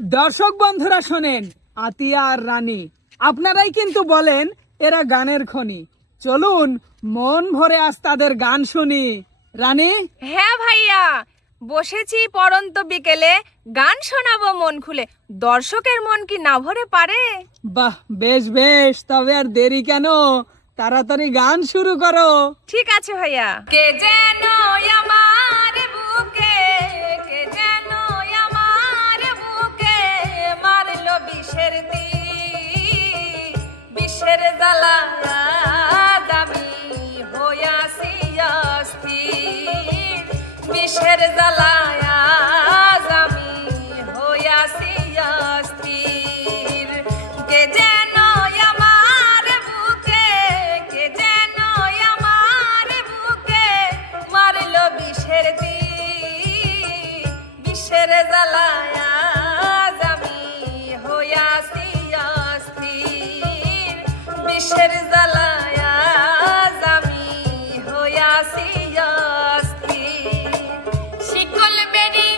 দর্শক বন্ধুরা শোনেন আতিয়া আর রানী। আপনারাই কিন্তু বলেন এরা গানের খনি। চলুন মন ভরে আজ তাদের গান শুনি। রানী? হ্যাঁ ভাইয়া বসেছি পরন্ত বিকেলে গান শোনাবো মন খুলে। দর্শকের মন কি না ভরে পারে? বাহ বেশ বেশ তবে আর দেরি কেন? তাড়াতাড়ি গান শুরু করো। ঠিক আছে ভাইয়া। কে যেন দুঃখের জ্বালা আমি হইয়াছি অস্থির বিষের জ্বালা কিসের জ্বালায়া আমি হইয়াছি শিকল বেরি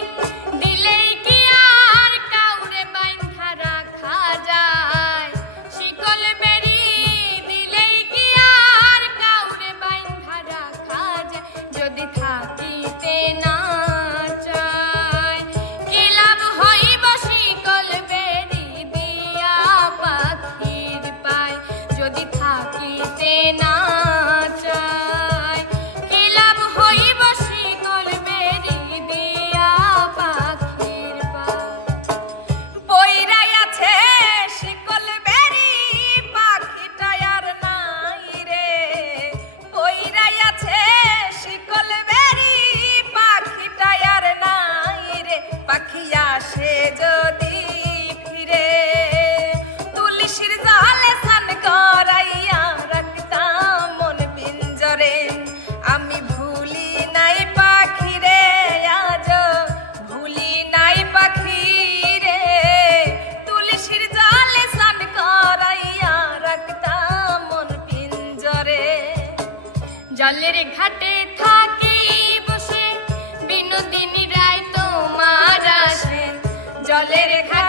দিলেই কি আর কাউরে বাইন্ধা রাখা যায়? শিকল বেরি দিলেই কি আর কাউরে বাইন্ধা যদি Lady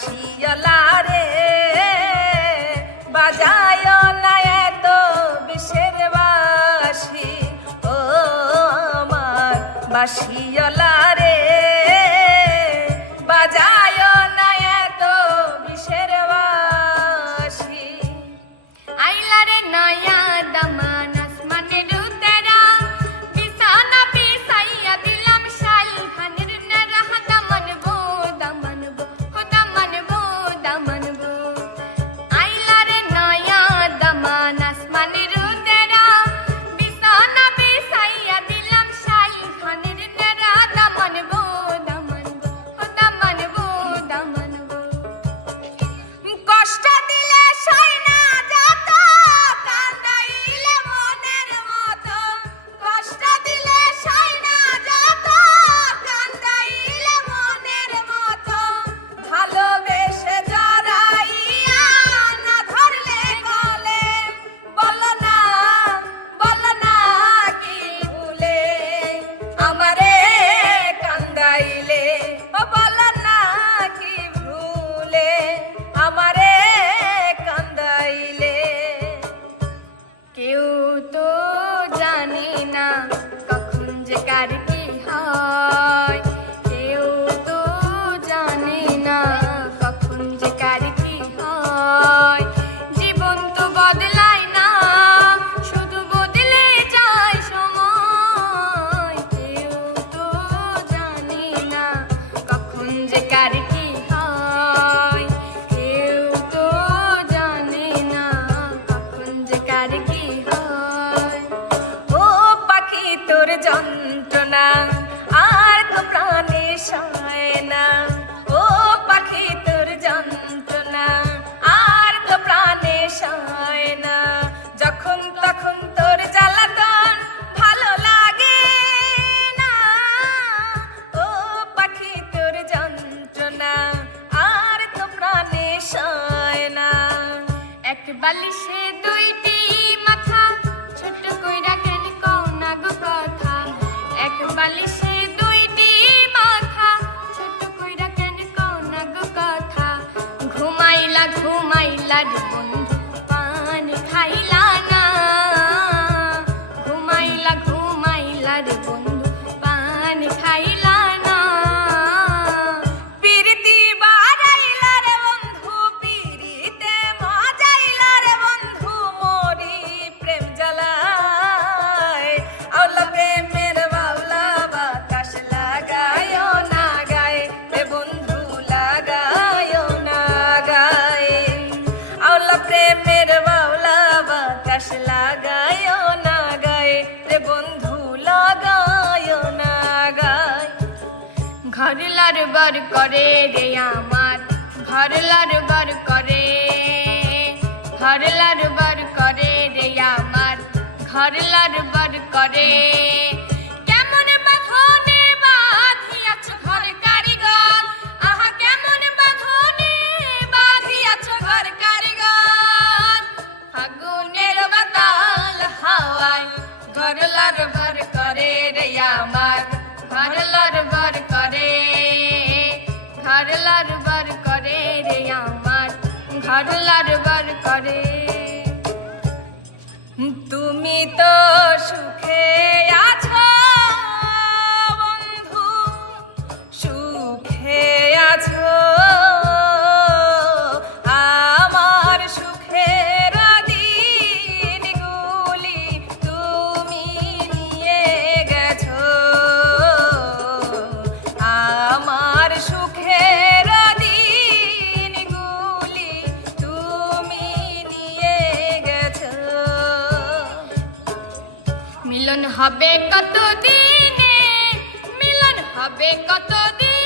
শিয়লা রে। বাজায় না এত বিশের বাসি। ও বাসি। ঘর লারবার করে রে আমার, ঘর লারবার করে, ঘর লারবার করে রে আমার, ঘর লারবার করে। তুমি তো সুখে হবে কতদিনে? মিলন হবে কতদিন?